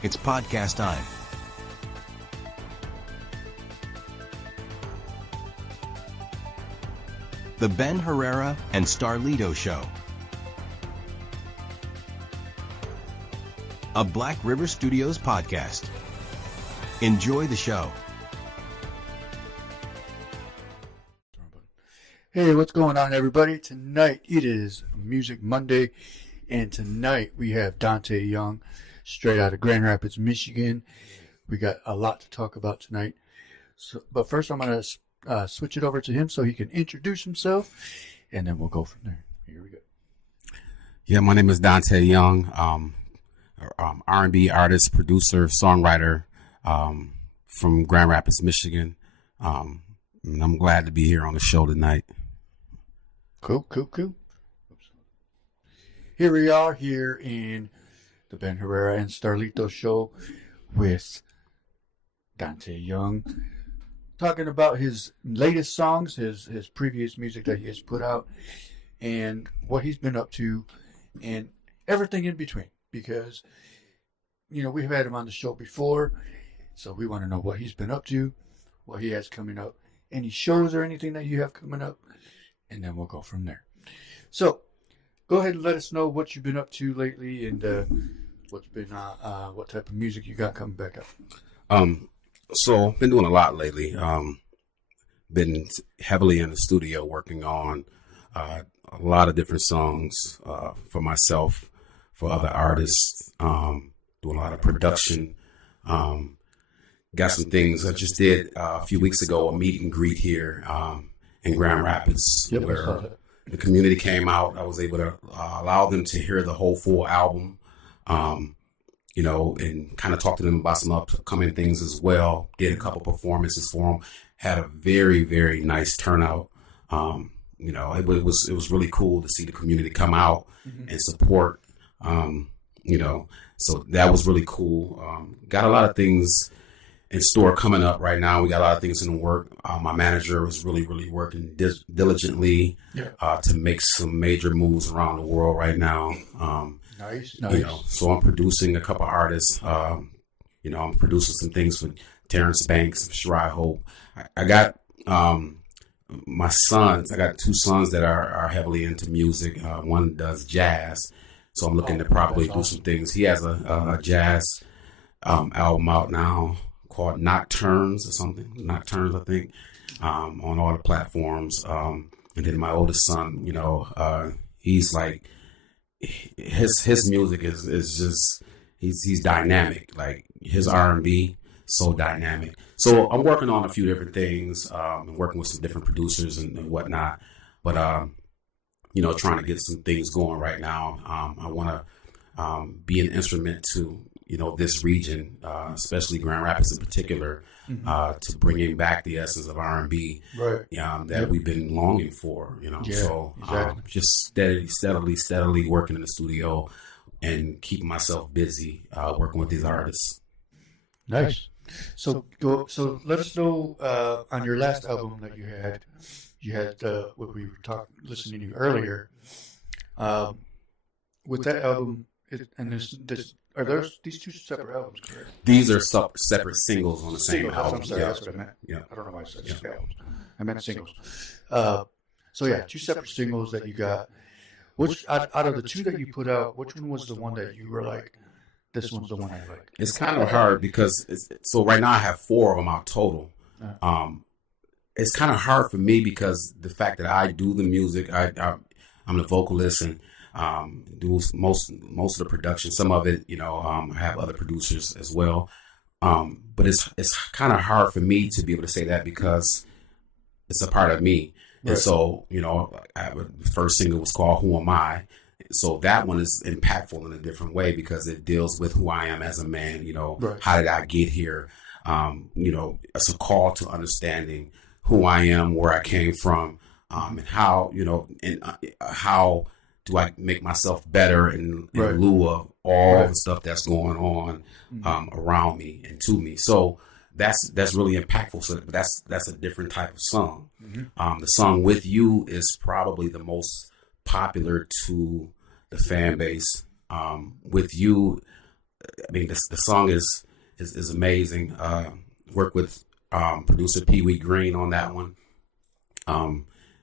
It's podcast time. The Ben Herrera and Starlito Show. A Black River Studios podcast. Enjoy the show. Hey, what's going on, everybody? Tonight it is Music Monday, and tonight we have Dante Young, straight out of Grand Rapids, Michigan. We got a lot to talk about tonight. But first, I'm going to switch it over to him so he can introduce himself, and then we'll go from there. Here we go. Yeah, my name is Dante Young, R&B artist, producer, songwriter from Grand Rapids, Michigan. And I'm glad to be here on the show tonight. Cool. Here we are here in the Ben Herrera and Starlito show with Dante Young, talking about his latest songs, his previous music that he has put out, and what he's been up to, and everything in between. Because, you know, we've had him on the show before, so we want to know what he's been up to, what he has coming up, any shows or anything that you have coming up, and then we'll go from there. So, go ahead and let us know what you've been up to lately, and what's been what type of music you got coming back up. So been doing a lot lately. Been heavily in the studio working on a lot of different songs for myself, for other artists. Doing a lot of production. Got some things I just did a few weeks ago, a meet and greet here in Grand Rapids, where the community came out. I was able to allow them to hear the whole full album. You know, and kind of talk to them about some upcoming things as well. Did a couple performances for them. Had a very, very nice turnout. You know, it was really cool to see the community come out and support. You know, so that was really cool. Got a lot of things in store coming up right now. We got a lot of things in the work. My manager is really, really working diligently to make some major moves around the world right now. Nice. You know, so I'm producing a couple artists. You know, I'm producing some things for Terrence Banks, Shirai Hope. I got my sons. I got two sons that are heavily into music. One does jazz, so I'm looking to probably do some things. He has a jazz album out now called Nocturnes or something. Nocturnes, I think, on all the platforms. And then my oldest son, you know, he's like, his music is just he's dynamic. Like his R&B, so dynamic. So I'm working on a few different things. I'm working with some different producers and whatnot. But you know, trying to get some things going right now. I want to be an instrument to, you know, this region, especially Grand Rapids in particular, to bringing back the essence of R&B that we've been longing for, you know. So exactly. Just steadily working in the studio and keeping myself busy working with these artists. Nice. So let us know on your last album that you had what we were listening to earlier. With that album, are these two separate albums, correct? These are separate singles on the same album. I'm sorry, that's what I meant. Yeah. I don't know why I said albums. I meant singles. So yeah, two separate singles that you got. Which out of the two that you put out, which one was the one that you were like, this one's the one I like? It's kind of hard because so right now I have 4 of them out total. It's kind of hard for me because the fact that I do the music, I'm the vocalist and do most of the production. Some of it, you know, I have other producers as well. But it's kind of hard for me to be able to say that because it's a part of me. Right. And so, you know, the first single was called Who Am I? So that one is impactful in a different way because it deals with who I am as a man, you know, How did I get here? You know, it's a call to understanding who I am, where I came from, and how, you know, and how do I make myself better in lieu of all the stuff that's going on around me and to me. So that's really impactful. So that's a different type of song. The song With You is probably the most popular to the fan base. With You I mean, the song is amazing. Worked with producer Pee Wee Green on that one.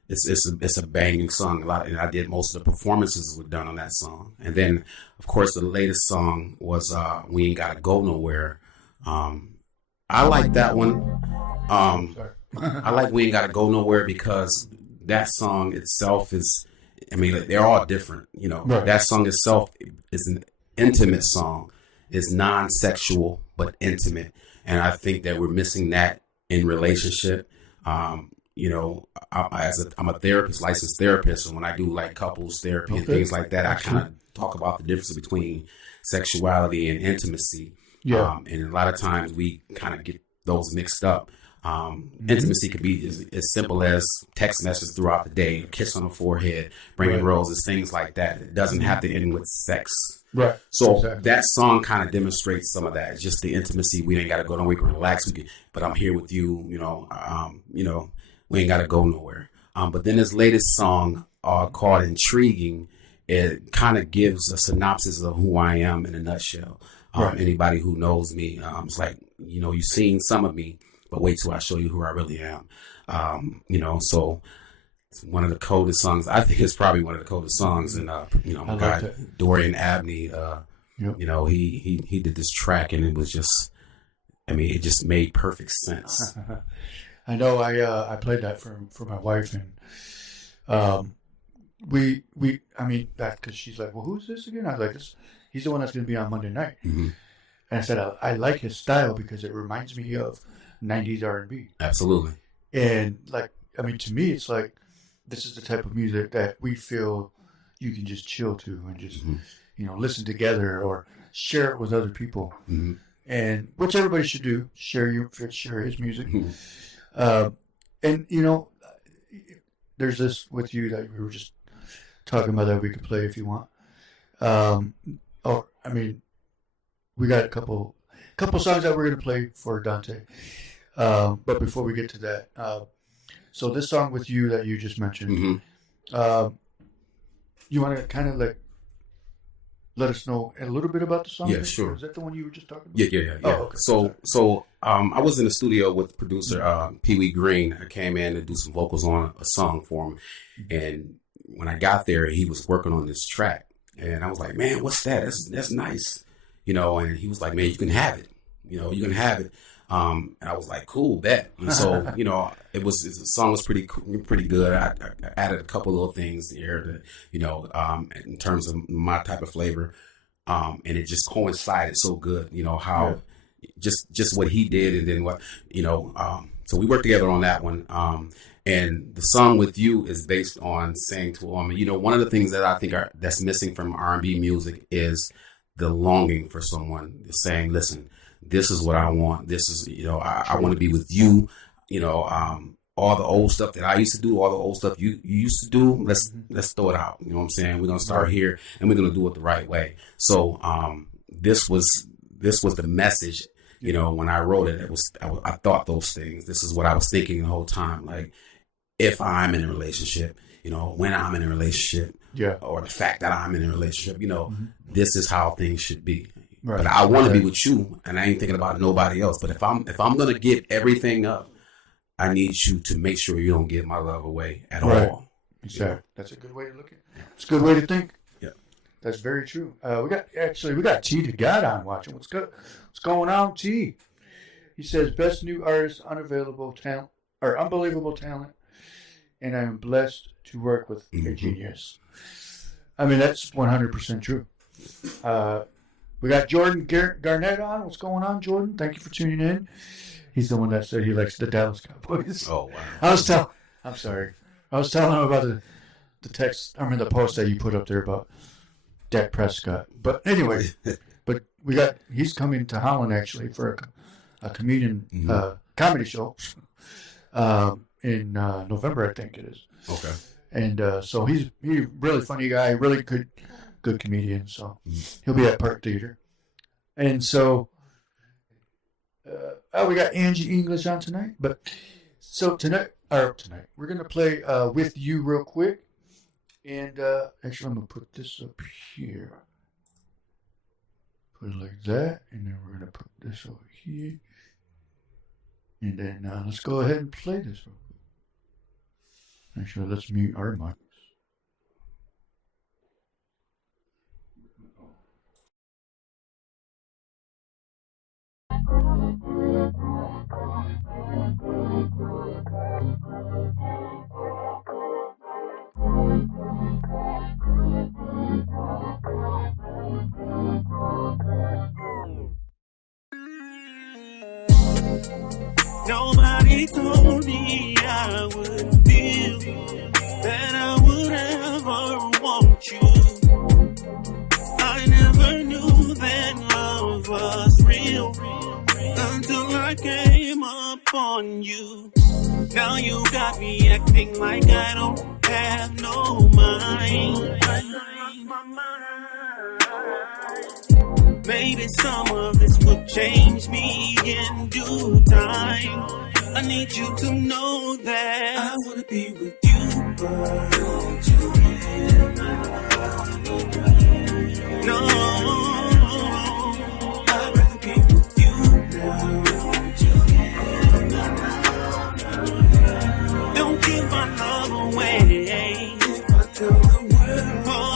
It's a banging song. And I did most of the performances were done on that song. And then, of course, the latest song was "We Ain't Gotta Go Nowhere." I like that one. I like "We Ain't Gotta Go Nowhere" because that song itself is. I mean, they're all different. You know, Right. That song itself is an intimate song. It's non-sexual but intimate, and I think that we're missing that in relationship. I'm a therapist, licensed therapist, and when I do like couples therapy and things like that, I kind of talk about the difference between sexuality and intimacy. Yeah. And a lot of times we kind of get those mixed up. Intimacy could be as simple as text messages throughout the day, a kiss on the forehead, bringing roses, things like that. It doesn't have to end with sex. Right. So Exactly. that song kind of demonstrates some of that. It's just the intimacy. We ain't got to go nowhere. We can relax. But I'm here with you. We ain't got to go nowhere. But then his latest song called "Intriguing," it kind of gives a synopsis of who I am in a nutshell. Right. Anybody who knows me, it's like, you've seen some of me, but wait till I show you who I really am. So it's one of the coldest songs. I think it's probably one of the coldest songs. And my guy that. Dorian Abney, Yep. he did this track, and it was just, it just made perfect sense. I know. I played that for my wife, and that because she's like, well, who's this again? I was like, he's the one that's going to be on Monday night. Mm-hmm. And I said, I like his style because it reminds me of 90s R&B. Absolutely. And to me, it's like, this is the type of music that we feel you can just chill to and just, listen together or share it with other people. Mm-hmm. And which everybody should do, share his music. There's this with you that we were just talking about that we could play if you want. We got a couple songs that we're going to play for Dante. But before we get to that, so this song with you that you just mentioned, you want to kind of let us know a little bit about the song? Yeah, sure. Is that the one you were just talking about? Yeah. Oh, okay. So I was in the studio with producer Pee Wee Green. I came in to do some vocals on a song for him, and when I got there, he was working on this track, and I was like, "Man, what's that? That's nice," And he was like, "Man, you can have it. You can have it." And I was like, "Cool, bet." And so the song was pretty good. I added a couple little things there that in terms of my type of flavor, and it just coincided so good. How just what he did, and then what so we worked together on that one. And the song with you is based on saying to a woman, one of the things that I think that's missing from R&B music is the longing for someone saying, "Listen, this is what I want. This is, I want to be with you. All the old stuff that I used to do, all the old stuff you used to do, let's throw it out. You know what I'm saying? We're going to start here, and we're going to do it the right way." So this was the message. When I wrote it, I thought those things. This is what I was thinking the whole time. Like, if I'm in a relationship, when I'm in a relationship, or the fact that I'm in a relationship, this is how things should be. Right. But I want to be with you, and I ain't thinking about nobody else. But if I'm gonna give everything up, I need you to make sure you don't give my love away at all. Exactly. That's a good way to look at it. It's a good way to think. Yeah, that's very true. We got T to God on watching. What's going on, T? He says, "Best new artist, unbelievable talent, and I am blessed to work with a genius." I mean, that's 100% true. We got Jordan Garnett on. What's going on, Jordan? Thank you for tuning in. He's the one that said he likes the Dallas Cowboys. Oh, wow. I'm sorry. I was telling him about the the post that you put up there about Dak Prescott. But anyway, he's coming to Holland actually for a comedian comedy show in November, I think it is. Okay. And so he's a really funny guy, really good comedian. So he'll be at Park Theater. And so we got Angie English on tonight. But so tonight we're gonna play With You real quick. And actually, I'm gonna put this up here. put it like that, and then we're gonna put this over here, and then let's go ahead and play this. Actually, let's mute our mics. Nobody told me I would feel that I would ever want you. I never knew that love was real until I came upon you. Now you got me acting like I don't have no mind. I lost my mind. Maybe some of this will change me in due time. I need you to know that I wanna be with you, but don't you hear my love? No, I'd rather be with you now. Don't you hear my love? Don't give my love away. If I tell the world I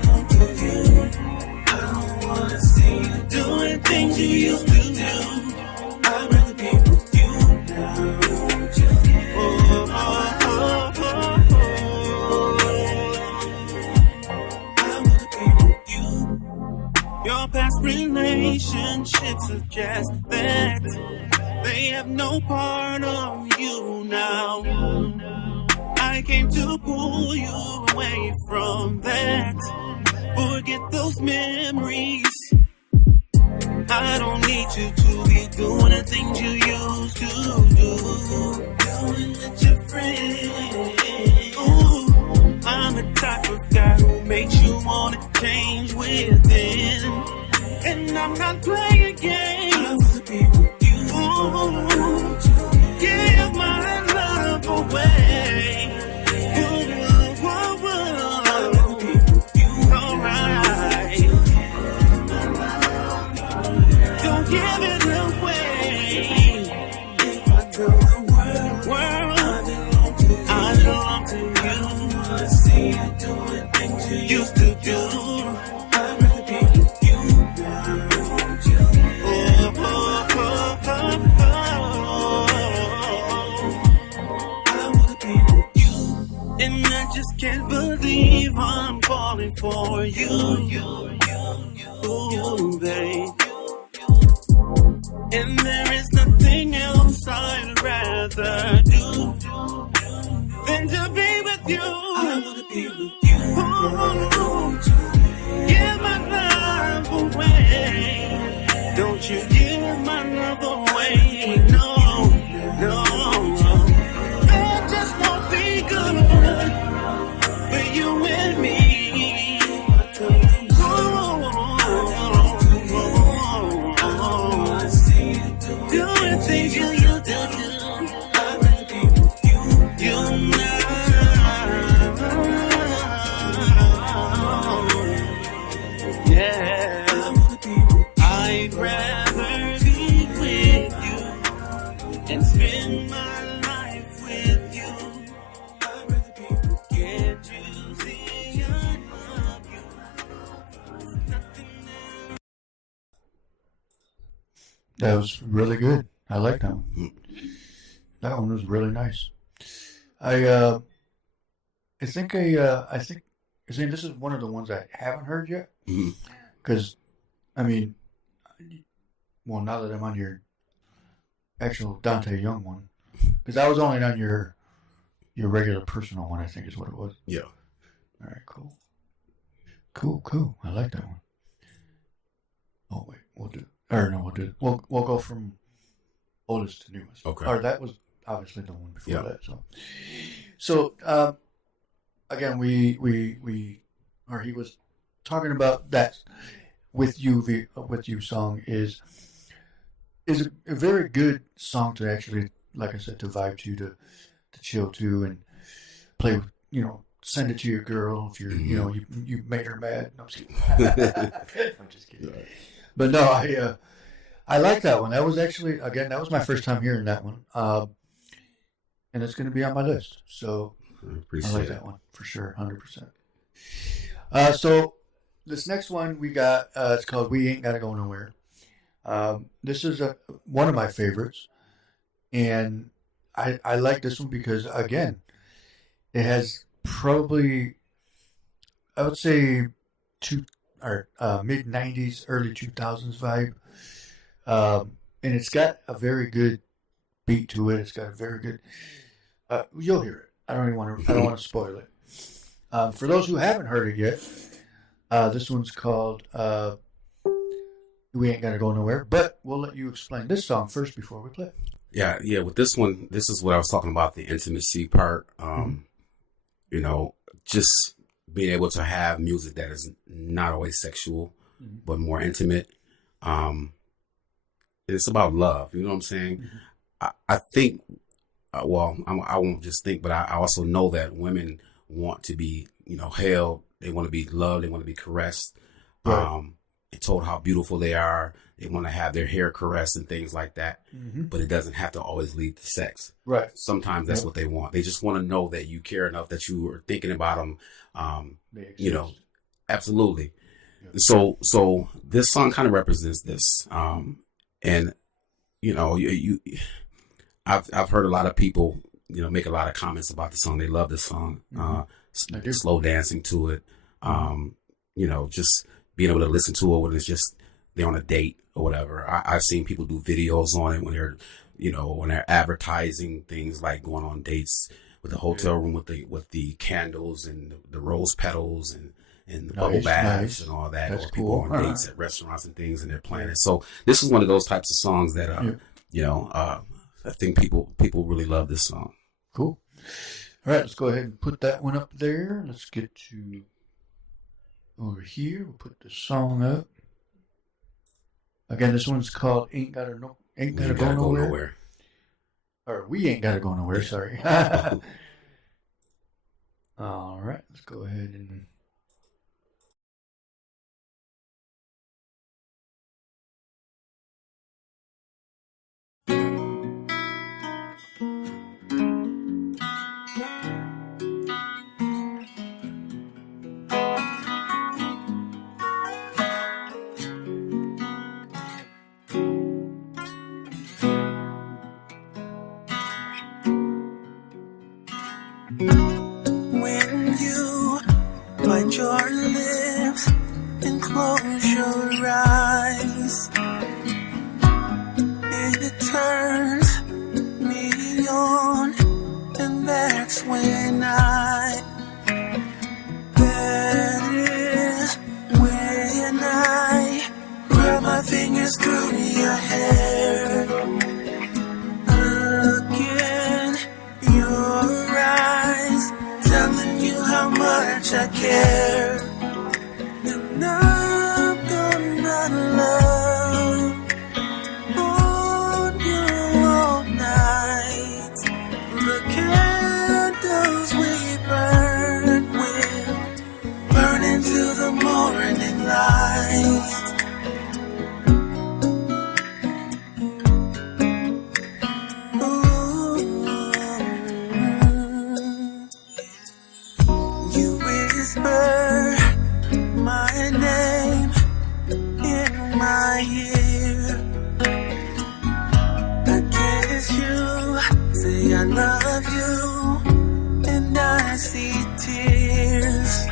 belong to you, I don't wanna see you doing things you used to do. I'd rather be with you now. Don't you hear? I wanna be with you. Your past relationships suggest that they have no part of you now. I came to pull you away from that. Forget those memories. I don't need you to be doing the things you used to do. Going with your friends. Ooh, I'm the type of guy who makes you wanna change within. And I'm not playing games. I wanna be with you. Ooh, give my love away. Whoa, whoa, whoa. I wanna be with you. Alright. Don't give it away. If I tell the world I belong to you. I wanna see you doing things you used to do. I'd rather be with you now. I wanna be with you. And I just can't believe I'm falling for you. Ooh, babe. And there is nothing else I'd rather do than to be with you. I wanna be with you. Ooh, give my love away. Don't you give my love away. No, no. That just won't be good for you and me. Doing things you used to do. I'd rather be with you. You know. Yeah. I'd rather be with you and spend my life with you. I'd rather be with you. Can't you see I love you? Nothing else. That was really good. I like that one. That one was really nice. I think I think this is one of the ones I haven't heard yet. Because I mean, well, now that I'm on your actual Dante Young one, because I was only on your regular personal one, I think is what it was. Yeah. All right, cool. I like that one. Oh wait, we'll go from oldest to newest. Okay. Or that was obviously the one before Yeah. that. So again, he was talking about that with you song is a very good song to actually, like I said, to vibe to chill to and play with, send it to your girl if you're, you made her mad. No, I'm just kidding. I'm just kidding. But no, I like that one. That was actually, again, that was my first time hearing that one. And it's going to be on my list. So I like that one for sure, 100%. So this next one we got, it's called We Ain't Gotta Go Nowhere. This is one of my favorites. And I like this one because, again, it has probably, I would say, mid-90s, early 2000s vibe. And it's got a very good beat to it. It's got a very good... you'll hear it. I don't want to spoil it. For those who haven't heard it yet, this one's called We Ain't Gotta Go Nowhere. But we'll let you explain this song first before we play it. Yeah. With this one, this is what I was talking about, the intimacy part. You know, just being able to have music that is not always sexual, but more intimate. It's about love. You know what I'm saying? I think, I won't just think, but I also know that women want to be, held. They want to be loved. They want to be caressed. Right. And told how beautiful they are. They want to have their hair caressed and things like that. But it doesn't have to always lead to sex. Right. Sometimes that's what they want. They just want to know that you care enough, that you are thinking about them. Absolutely. Yeah. So this song kind of represents this. And I've heard a lot of people, make a lot of comments about the song. They love the song. Slow dancing to it. Just being able to listen to it when it's just they're on a date or whatever. I've seen people do videos on it when they're advertising things like going on dates with the hotel room with the candles and the rose petals and the bubble baths and all that. That's or people cool. on dates at restaurants and things, and they're playing it. So this is one of those types of songs that I think people really love this song. Cool. All right, let's go ahead and put that one up there. Let's get to over here. We'll put the song up. Again, this one's called Ain't Gotta Go Nowhere. Or We Ain't Gotta Go Nowhere, sorry. All right, let's go ahead and... When you bite your lips and close your eyes, it turns me on, and that's when that is when I grab my fingers through your hair, look in your eyes, telling you how much I care. And I'm gonna love on you all night. The candles we burn will burn into the morning light. You whisper my name in my ear. I kiss you, say I love you, and I see tears.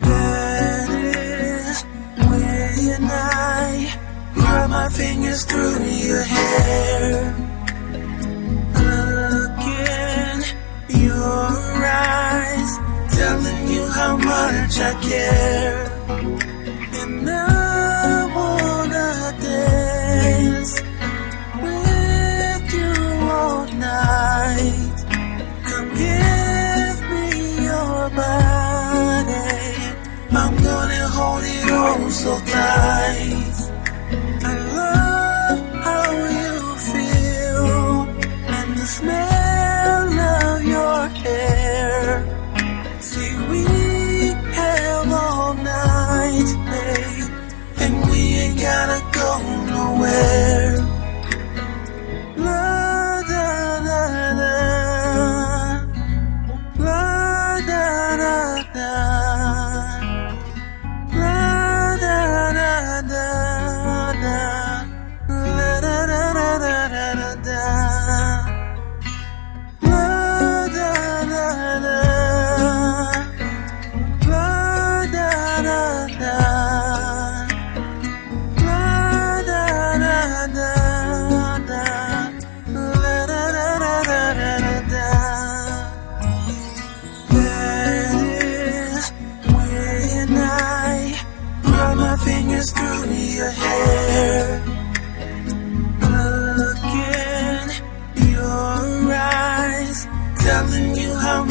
That is when I run my fingers through your hair, look in your eyes, telling you how much I care. And I wanna dance with you all night. Come give me your body, I'm gonna hold it oh so tight. I love how you feel and the smell of your hair. See, we have all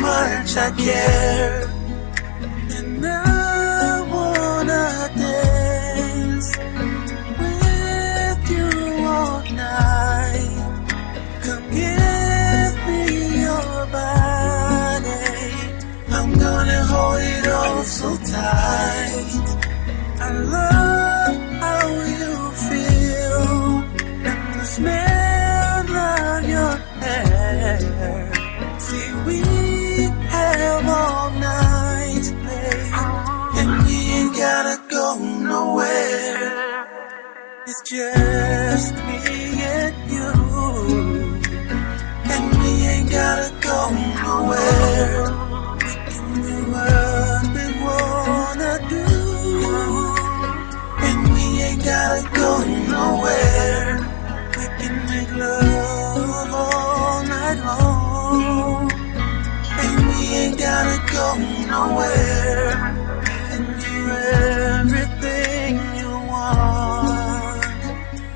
much I care. And I wanna dance with you all night. Come give me your body. I'm gonna hold it all so tight. I love how you feel and the smell of your hair. See, we have all night, babe, and we ain't gotta go nowhere. It's just me and you, and we ain't gotta go nowhere. We can do what we wanna do, and we ain't gotta go nowhere. We can make love all night long, and we ain't gotta go nowhere. And do everything you want,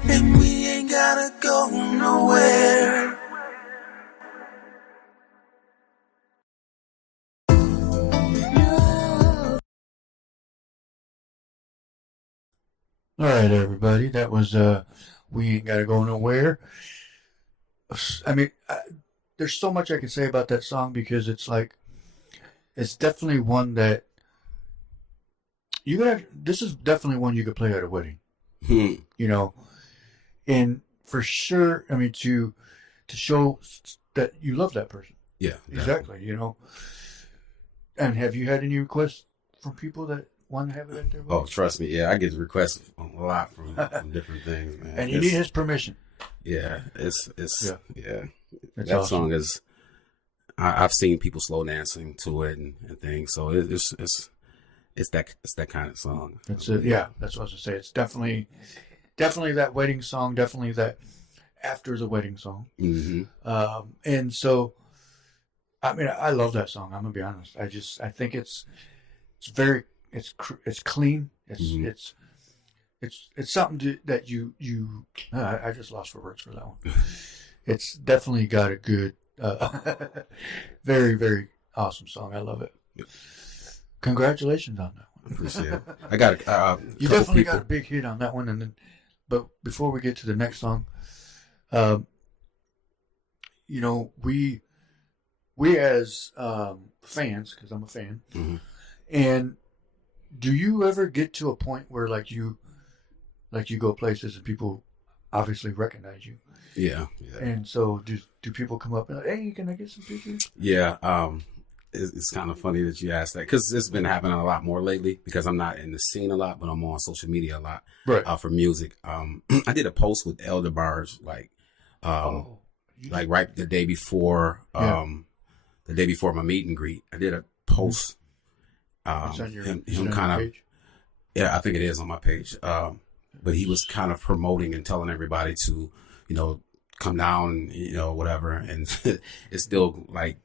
and we ain't gotta go nowhere. All right, everybody. That was We Ain't Gotta Go Nowhere. I mean, there's so much I can say about that song because it's like, it's definitely one that this is definitely one you could play at a wedding. You know, and for sure, I mean, to show that you love that person. Yeah, exactly. You know, and have you had any requests from people that want to have it at their wedding? Oh, trust me. Yeah, I get requests a lot from different things, man. And you need his permission. Yeah, it's Yeah. That's that awesome. song is. I've seen people slow dancing to it and things, so it's that kind of song. That's it. Yeah, that's what I was gonna say. It's definitely that wedding song. Definitely that after the wedding song. Mm-hmm. And so, I mean, I love that song. I'm gonna be honest. I think it's clean. It's something that you. I just lost for words for that one. It's definitely got a good, very, very awesome song. I love it. Congratulations on that one. Appreciate it. I got you definitely got a big hit on that one, but before we get to the next song, you know, we as fans, because I'm a fan, mm-hmm. and do you ever get to a point where like you go places and people obviously recognize you? Yeah. And so do people come up and like, hey, can I get some pictures? Yeah. It's kind of funny that you asked that because it's been happening a lot more lately because I'm not in the scene a lot, but I'm on social media a lot, right? For music. I did a post with Elder Bars like right the day before my meet and greet. I did a post. Him kind of, yeah, I think it is on my page. But he was kind of promoting and telling everybody to, you know, come down, you know, whatever. And it's still like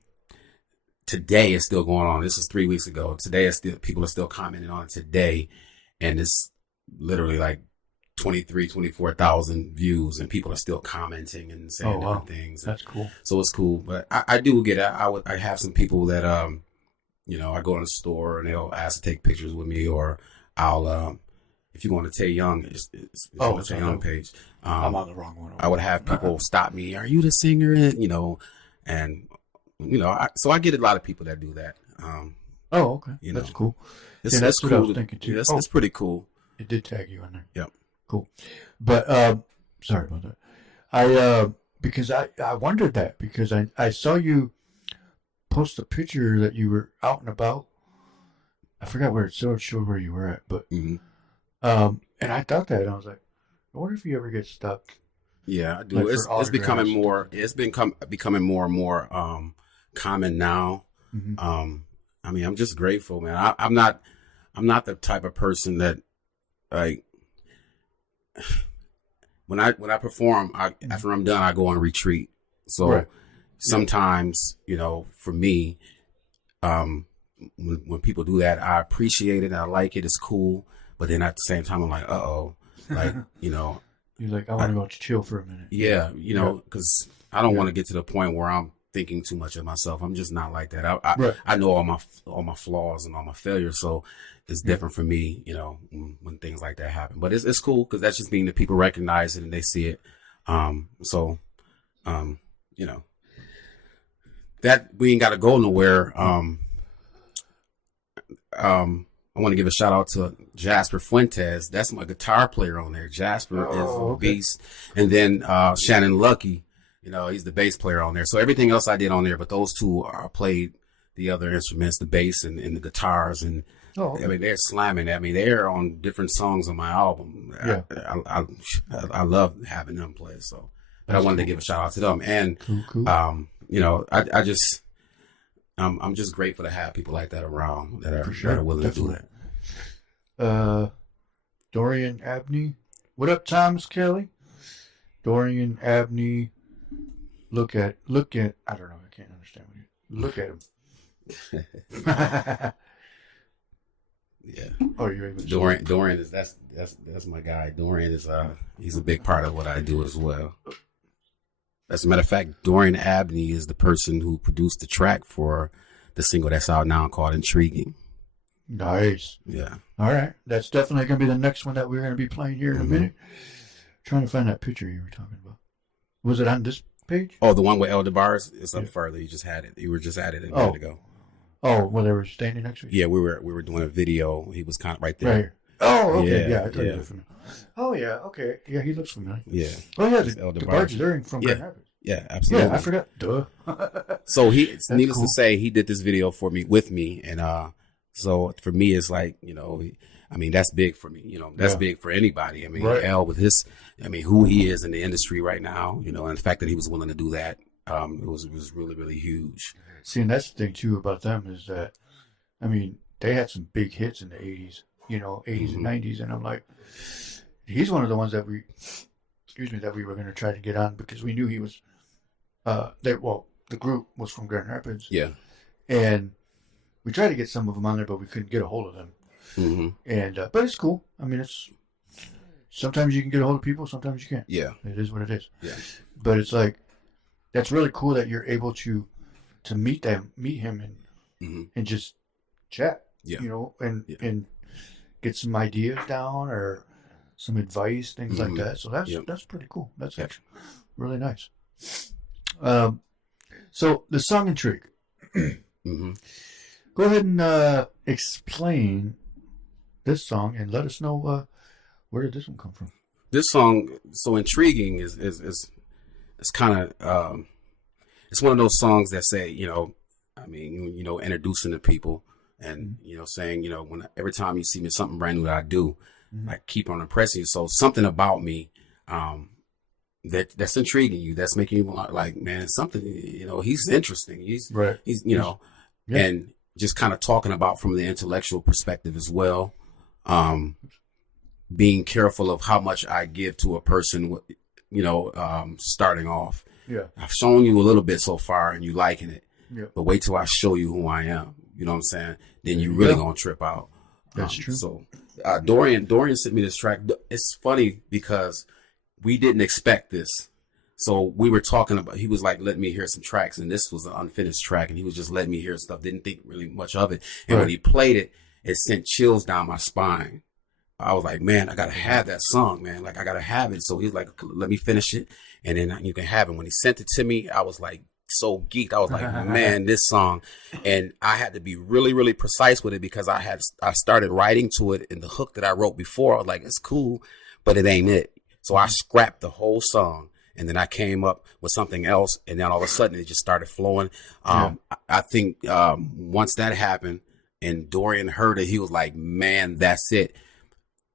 today it's still going on. This was 3 weeks ago. Today it's still, people are still commenting on it today. And it's literally like 24,000 views and people are still commenting and saying different things. That's cool. So it's cool. But I do get it. I have some people that, you know, I go in the store and they'll ask to take pictures with me, or I'll, if you go on the Tay Young, it's on the Tay Young page. I'm on the wrong one. I would have people stop me. Are you the singer? You know, and you know, so I get a lot of people that do that. Okay, you that's know, cool. It's that's cool. what I was thinking too. It's pretty cool. It did tag you in there. Yep. Cool. But sorry about that. I because I wondered that because I saw you post a picture that you were out and about. I forgot where it showed where you were at, but mm-hmm. And I thought that, and I was like, I wonder if you ever get stuck. Yeah, I do. Like it's becoming more. It's becoming more and more common now. Mm-hmm. I mean, I'm just grateful, man. I'm not the type of person that like when I perform. After I'm done, I go on retreat. So sometimes, you know, for me, when people do that, I appreciate it. I like it. It's cool. But then at the same time, I'm like, like, you know, you're like, I want to go chill for a minute. Yeah, you know, because I don't want to get to the point where I'm thinking too much of myself. I'm just not like that. Right. I know all my flaws and all my failures, so it's different for me, you know, when things like that happen. But it's cool because that's just mean that people recognize it and they see it. You know, that we ain't got to go nowhere. I want to give a shout out to Jasper Fuentes. That's my guitar player on there. Jasper is a beast. And then Shannon Lucky, you know, he's the bass player on there. So everything else I did on there, but those two played the other instruments, the bass and the guitars. And I mean, they're slamming. I mean, they're on different songs on my album. Yeah. I love having them play. So, but I wanted to give a shout out to them. And, you know, I'm just grateful to have people like that around that are willing to do that. Dorian Abney. What up, Thomas Kelly? Dorian Abney. Look at. I don't know. I can't understand what you look at him. Yeah. Oh, you're able to Dorian is that's my guy. Dorian is he's a big part of what I do as well. As a matter of fact, Dorian Abney is the person who produced the track for the single that's out now called Intriguing. Nice. Yeah. All right. That's definitely going to be the next one that we're going to be playing here in a minute. Trying to find that picture you were talking about. Was it on this page? Oh, the one with El DeBars is up further. You just had it. You were just at it a minute ago. Oh, well, they were standing next to you? Yeah, we were doing a video. He was kind of right there. Right here. Oh, okay. Yeah, I thought you looked familiar. Oh, yeah. Okay. Yeah, he looks familiar. Yeah. Oh, yeah. The Barge is from Grand Rapids. Yeah, absolutely. Yeah, I forgot. Duh. So needless to say, he did this video with me. And so for me, it's like, you know, I mean, that's big for me. You know, that's big for anybody. I mean, El with who he is in the industry right now, you know, and the fact that he was willing to do that, it was really, really huge. See, and that's the thing, too, about them is that, I mean, they had some big hits in the 80s, you know, 80s and 90s. And I'm like, he's one of the ones that we were going to try to get on because we knew he was, the group was from Grand Rapids. Yeah. And we tried to get some of them on there, but we couldn't get a hold of them. Mm-hmm. And, but it's cool. I mean, sometimes you can get a hold of people, sometimes you can't. Yeah. It is what it is. Yeah. But it's like, that's really cool that you're able to meet him and just chat, you know, and get some ideas down or some advice, things like that. So that's pretty cool. That's actually really nice. So the song Intrigue. Go ahead and explain this song and let us know where did this one come from. This song, so Intriguing, is kind of it's one of those songs that say, you know, I mean, you know, introducing to people and you know, saying, you know, every time you see me something brand new that I do, I keep on impressing you. So something about me that's intriguing you, that's making you like, man, something, you know, he's interesting. He's you know, and just kind of talking about from the intellectual perspective as well. Being careful of how much I give to a person, you know, starting off. Yeah. I've shown you a little bit so far and you liking it. Yeah. But wait till I show you who I am. You know what I'm saying? Then you really gonna trip out. That's true. So Dorian sent me this track. It's funny because we didn't expect this. So we were talking about, he was like, let me hear some tracks. And this was an unfinished track. And he was just letting me hear stuff. Didn't think really much of it. And when he played it, it sent chills down my spine. I was like, man, I got to have that song, man. Like, I got to have it. So he's like, let me finish it. And then you can have it. When he sent it to me, I was like, so geeked. I was like, man, this song. And I had to be really, really precise with it because I started writing to it in the hook that I wrote before. I was like, it's cool, but it ain't it. So I scrapped the whole song. And then I came up with something else. And then all of a sudden it just started flowing. I think once that happened and Dorian heard it, he was like, man, that's it.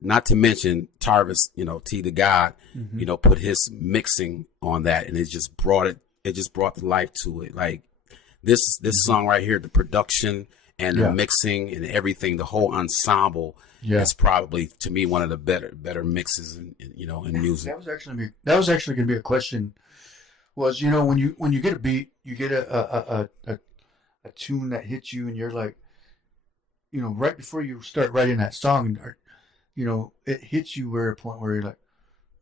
Not to mention Tarvis, you know, T the God, you know, put his mixing on that and it just brought the life to it. Like this song right here, the production and the mixing and everything, the whole ensemble is probably to me one of the better mixes in music. That was actually going to be a question. Was, you know, when you get a beat, you get a tune that hits you and you're like, you know, right before you start writing that song, you know, it hits you where a point where you're like,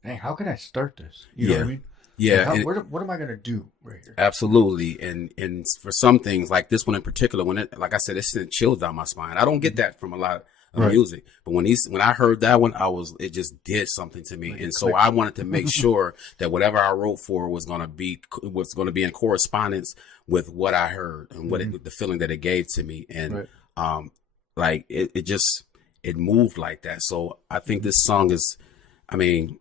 dang, how can I start this? You know what I mean? Yeah, Like, and what am I gonna do right here? absolutely. And for some things, like this one in particular, like I said, it sent chills down my spine. I don't get that from a lot of Right. music, but when I heard that one, it just did something to me. Like and it so clicked. I wanted to make sure that whatever I wrote for was going to be in correspondence with what I heard and the feeling that it gave to me. And Right. like it moved like that. So I think this song is, I mean,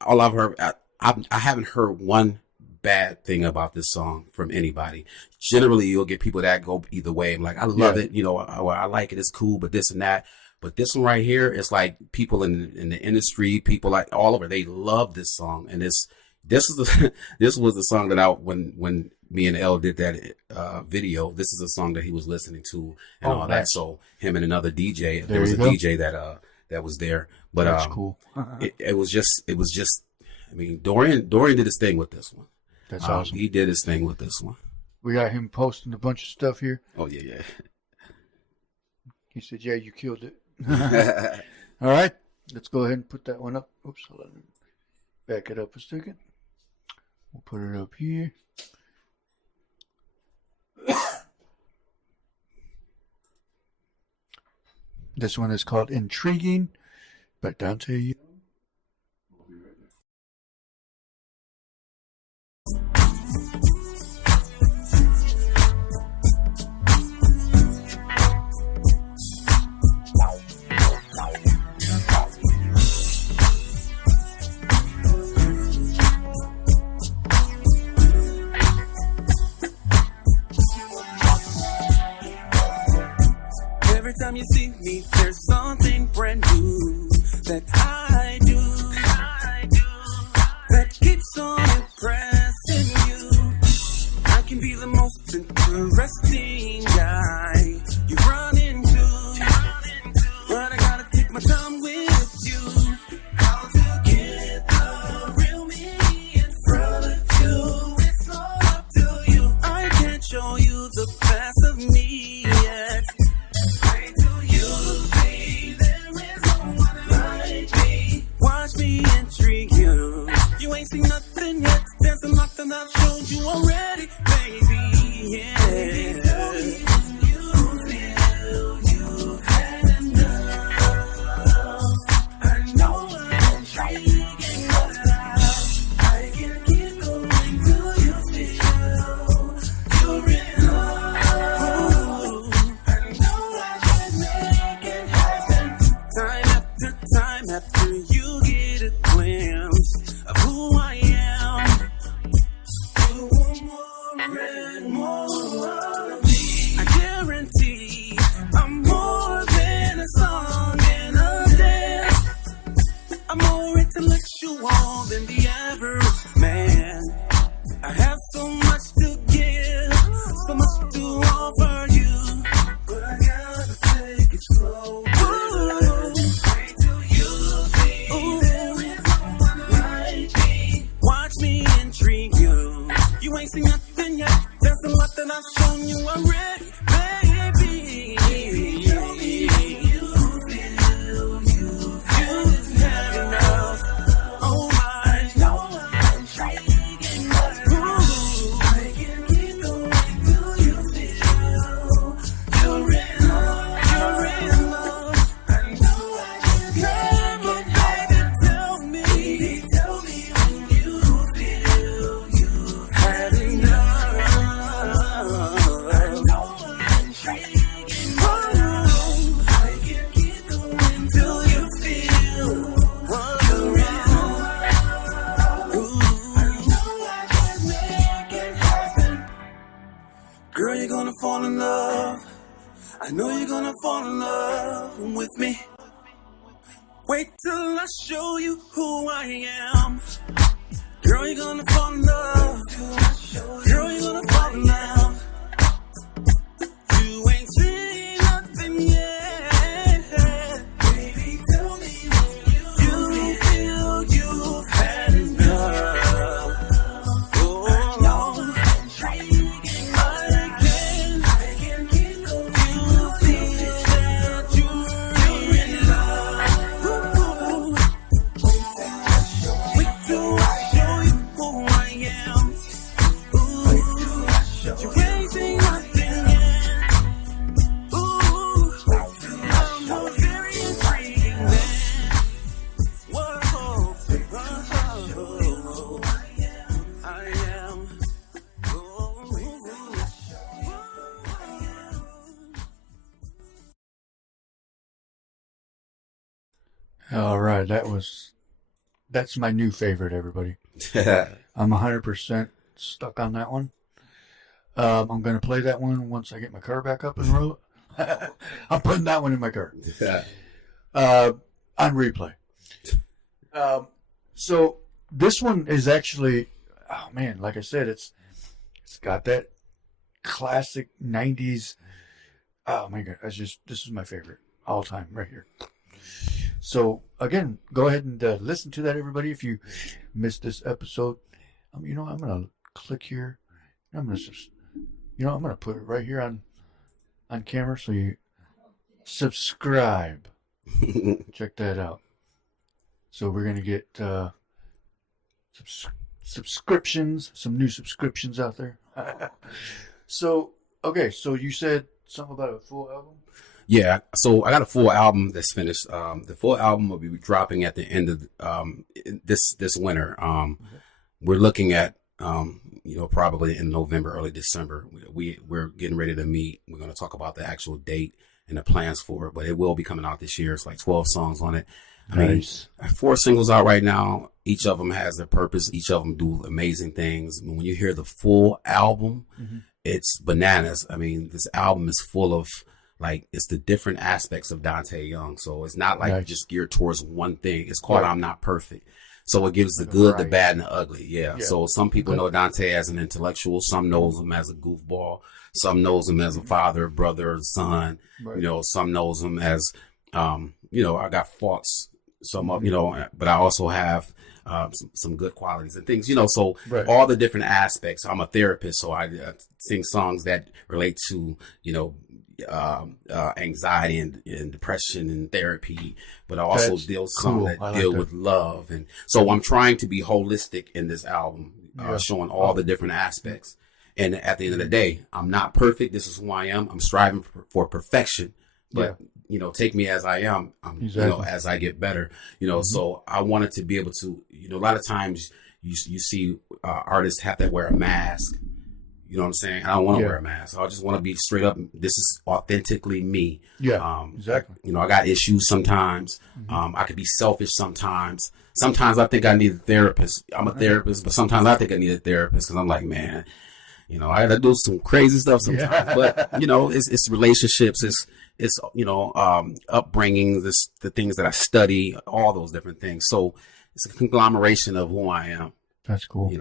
all I've heard, I haven't heard one bad thing about this song from anybody. Generally, you'll get people that go either way. I'm like, I love it, I like it, it's cool, but this and that. But this one right here, it's like people in the industry, people like all over, they love this song. And this was the song that when me and Elle did that video, this is a song that he was listening to and all that. So him and another DJ, there was a DJ that was there. But that's cool. it was just. I mean, Dorian did his thing with this one. That's awesome. He did his thing with this one. We got him posting a bunch of stuff here. Oh yeah. He said, "Yeah, you killed it." All right, let's go ahead and put that one up. Oops, hold on. Back it up a second. We'll put it up here. This one is called "Intriguing" by Dante Young. Every time you see me, there's something brand new that I do that keeps on impressing you. I can be the most interesting guy you run into, but I gotta take my time with you. How to get the real me in front of you? It's all up to you. I can't show you the best of me yet. Watch me intrigue you. You ain't seen nothing yet. There's a lot that I've showed you already, baby. Yeah. Baby, tell me when you feel you've had enough. I know I'm intriguing, but I can't keep going till you feel you're in love. I know I can make it happen. Time after you get a glimpse of who I am, you want more and more of me. I guarantee I'm more than a song and a dance. I'm more intellectual than the average man. I have so much to give, so much to offer you, but I gotta take it slow. Watch me intrigue you. You ain't seen nothing yet. There's a lot that I've shown you already, baby. Tell me when you feel you've had enough. Oh my, no, I'm intriguing, but I can keep going till you feel you're in love. You're in love. I know I can make it happen. Tell me when you feel you've had enough. I know I'm intriguing, but I can keep going till you feel you're in love. I know I can make it happen. Girl, you're gonna fall in love. I know you're gonna fall in love with me. Wait till I show you who I am. Girl, you're gonna fall in love. Girl, you're gonna fall in love. You ain't seen nothing yet. Baby, tell me when you feel you've had enough. Oh, no. I can keep going. You feel that you're in love. Wait till I show you. All right, that's my new favorite. Everybody, I'm 100% stuck on that one. I'm gonna play that one once I get my car back up and roll. I'm putting that one in my car. On replay. So this one is actually, oh man, like I said, it's got that classic 90s. Oh my God, this is my favorite all time right here. So again, go ahead and listen to that, everybody. If you missed this episode, I'm gonna click here. I'm gonna put it right here on camera so you subscribe. Check that out. So we're gonna get subscriptions, some new subscriptions out there. So okay, so you said something about a full album. Yeah, so I got a full album that's finished. The full album will be dropping at the end of this winter. We're looking at probably in November, early December. We're getting ready to meet. We're going to talk about the actual date and the plans for it, but it will be coming out this year. It's like 12 songs on it. Nice. I mean, 4 singles out right now. Each of them has their purpose. Each of them do amazing things. I mean, when you hear the full album, it's bananas. I mean, this album is full of it's the different aspects of Dante Young. So it's not just geared towards one thing. It's called I'm Not Perfect. So it gives the good, the bad, and the ugly. Yeah. So some people know Dante as an intellectual. Some knows him as a goofball. Some knows him as a father, brother, son. Right. Some knows him as, I got faults. Some of, but I also have some good qualities and things, so all the different aspects. I'm a therapist, so I sing songs that relate to, anxiety and depression and therapy, but I also deal with love. And so I'm trying to be holistic in this album, showing all the different aspects. And at the end of the day, I'm not perfect. This is who I am. I'm striving for perfection, but take me as I am, as I get better, so I wanted to be able to, a lot of times you see artists have to wear a mask. You know what I'm saying? I don't want to wear a mask. I just want to be straight up. This is authentically me. Yeah, exactly. I got issues sometimes. I could be selfish sometimes. Sometimes I think I need a therapist. I'm a therapist, but sometimes I think I need a therapist because I'm like, man, I got to do some crazy stuff sometimes. Yeah. But, it's relationships. It's upbringing, the things that I study, all those different things. So it's a conglomeration of who I am. That's cool.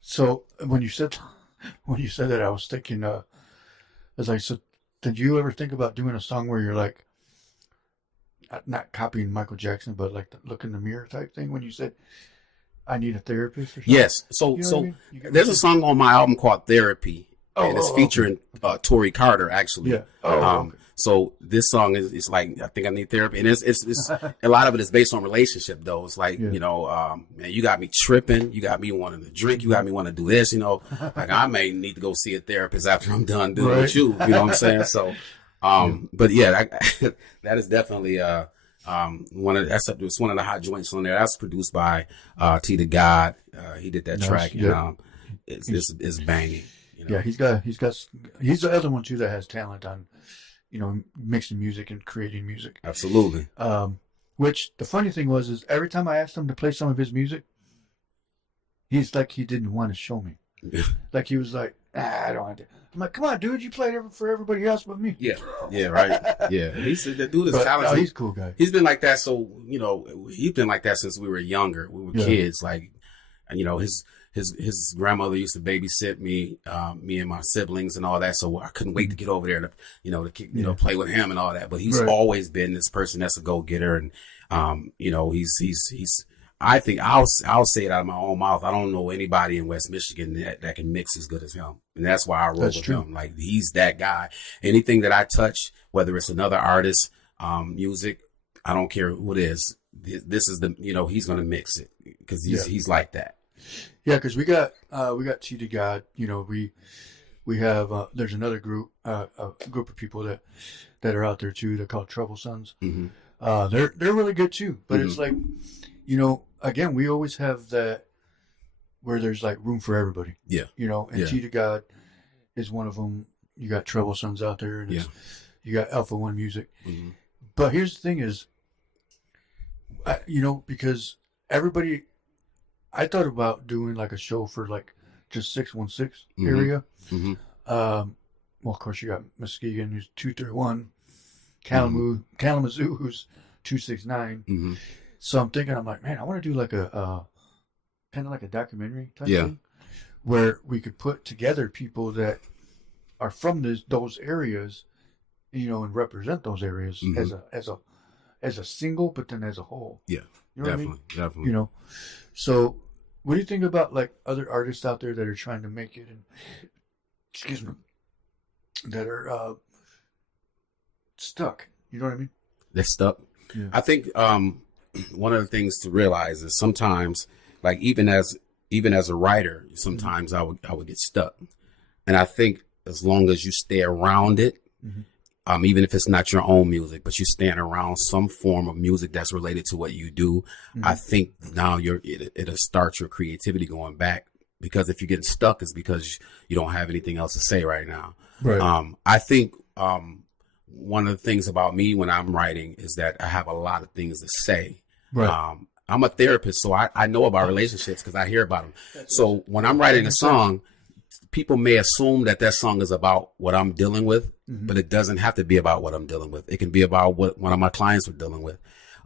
So when you said that, I was thinking, as I said, did you ever think about doing a song where you're like, not copying Michael Jackson, but like the look in the mirror type thing when you said, I need a therapist or something? Yes. So there's a song on my album called Therapy, and it's featuring Tori Carter, actually. Yeah. So this song is like, I think I need therapy. And it's a lot of it is based on relationship, though. It's like, man, you got me tripping. You got me wanting to drink. You got me wanting to do this, like I may need to go see a therapist after I'm done doing with you. You know what I'm saying? So, but yeah, that is definitely, it's one of the hot joints on there. That's produced by, T to God. He did that track and, it's banging. Yeah, he's the other one too that has talent on, mixing music and creating music. Absolutely. Which the funny thing is every time I asked him to play some of his music, he's like, he didn't want to show me. Like he was like, I don't want to. I'm like, come on, dude, you played for everybody else but me. Yeah, right. Yeah, he's the dude is talented. He's a cool guy. He's been like that. So he's been like that since we were younger. We were kids. Like, his grandmother used to babysit me and my siblings and all that. So I couldn't wait to get over there to play with him and all that. But he's always been this person that's a go-getter. And, he's, I think I'll say it out of my own mouth. I don't know anybody in West Michigan that can mix as good as him. And that's why I roll with him. Like, he's that guy. Anything that I touch, whether it's another artist, music, I don't care who it is. This is he's going to mix it because he's like that. Yeah, because we got T to God. We have there's another group, a group of people that are out there too. They're called Trouble Sons. Mm-hmm. They're really good too. But it's like, again, we always have that where there's like room for everybody. Yeah. And T to God is one of them. You got Trouble Sons out there, and you got Alpha One Music. Mm-hmm. But here's the thing: is Because everybody, I thought about doing like a show for like just 616 area. Mm-hmm. Well, of course, you got Muskegon, who's 231, Kalamazoo, who's 269. Mm-hmm. So I'm thinking, I'm like, man, I want to do like a kind of like a documentary type Yeah. thing, where we could put together people that are from those areas, and represent those areas as a single, but then as a whole. Yeah, you know definitely, what I mean? definitely. So what do you think about like other artists out there that are trying to make it, and excuse me, that are stuck? You know what I mean? They're stuck. Yeah. I think one of the things to realize is sometimes, like even as a writer, sometimes I would get stuck, and I think as long as you stay around it, even if it's not your own music, but you stand around some form of music that's related to what you do, I think now it'll start your creativity going back. Because if you're getting stuck, it's because you don't have anything else to say right now. Right. I think one of the things about me when I'm writing is that I have a lot of things to say. Right. I'm a therapist, so I know about relationships because I hear about them. So when I'm writing a song, people may assume that song is about what I'm dealing with, but it doesn't have to be about what I'm dealing with. It can be about what one of my clients were dealing with.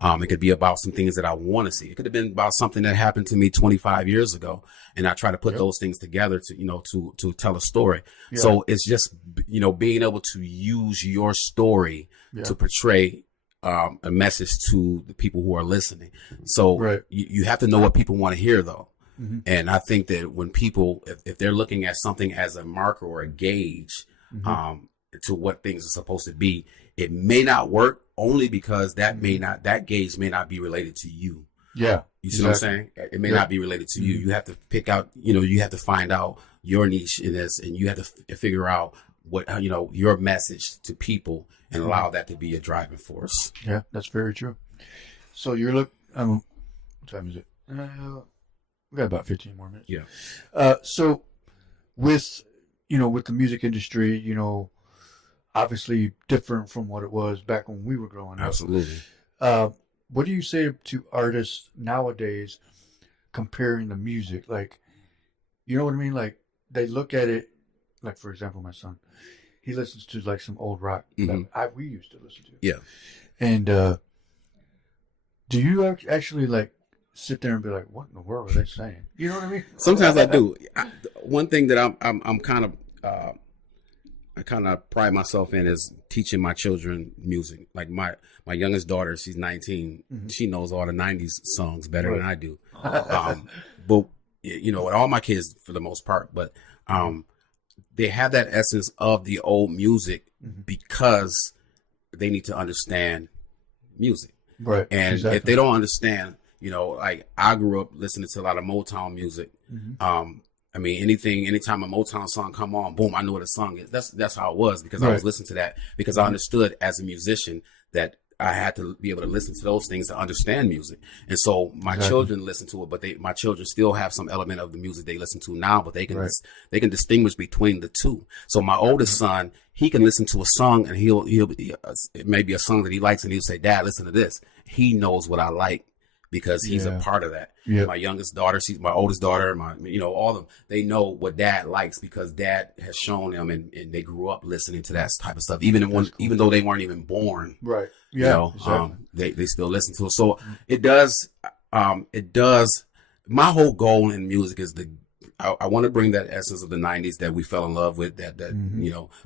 It could be about some things that I want to see. It could have been about something that happened to me 25 years ago. And I try to put those things together to tell a story. Yeah. So it's just, being able to use your story to portray a message to the people who are listening. So you have to know what people want to hear, though. And I think that when people, if they're looking at something as a marker or a gauge to what things are supposed to be, it may not work only because that gauge may not be related to you. Yeah. You see what I'm saying? It may not be related to you. You have to pick out, you have to find out your niche in this, and you have to figure out what, your message to people and allow that to be a driving force. Yeah, that's very true. So you're what time is it? We got about 15 more minutes. Yeah. So with the music industry, obviously different from what it was back when we were growing up. Absolutely. What do you say to artists nowadays comparing the music? Like, you know what I mean? Like, they look at it, like, for example, my son, he listens to like some old rock that we used to listen to. Yeah. And do you actually like sit there and be like, what in the world are they saying? You know what I mean? Sometimes I do. One thing that I'm kind of I kind of pride myself in is teaching my children music. Like my youngest daughter, she's 19. She knows all the 90s songs better than I do. But with all my kids for the most part, but they have that essence of the old music because they need to understand music. Right. And if they don't understand, like I grew up listening to a lot of Motown music. I mean, anytime a Motown song come on, boom, I know what a song is. That's how it was because I was listening to that because I understood as a musician that I had to be able to listen to those things to understand music. And so my children listen to it, but my children still have some element of the music they listen to now, but they can they can distinguish between the two. So my oldest son, he can listen to a song and it may be a song that he likes and he'll say, "Dad, listen to this." He knows what I like because he's a part of that. My youngest daughter, she's my oldest daughter, all of them, they know what Dad likes because Dad has shown them and they grew up listening to that type of stuff. Even though they weren't even born. Right. Yeah. They still listen to it. So it does, my whole goal in music is I want to bring that essence of the 90s that we fell in love with